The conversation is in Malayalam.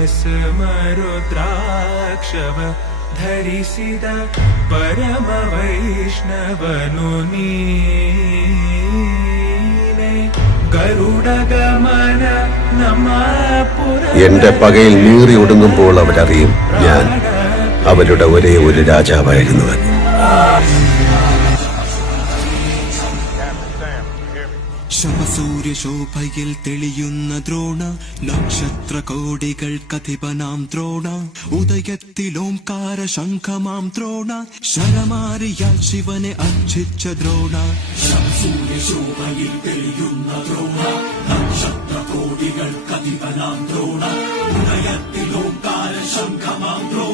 ಭಸ್ಮರುದ್ರಾಕ್ಷವ ಧರಿಸಿದ ಪರಮ ವೈಷ್ಣವನು ನೀನೆ. ഗരുഡഗമന നമഃപുര. എന്റെ പകയിൽ നീറി ഒടുങ്ങുമ്പോൾ അവരറിയും ഞാൻ അവരുടെ ഒരേ ഒരു രാജാവായിരുന്നുവെന്ന്. ശമസൂര്യ ശോഭയിൽ തെളിയുന്ന ദ്രോണ, നക്ഷത്ര കോടികൾ കഥിപനാം ദ്രോണ, ഉദയത്തിലോംകാര ശംഖമാം ദ്രോണ, ശരമാരിയാൽ ശിവനെ അർച്ചിച്ച ദ്രോണ. ശമസൂര്യ ശോഭയിൽ തെളിയുന്ന ദ്രോണ, നക്ഷത്ര കോടികൾ കഥിപനാം ദ്രോണ, ഉദയത്തിലോംകാര ശംഖമാം ദ്രോണ.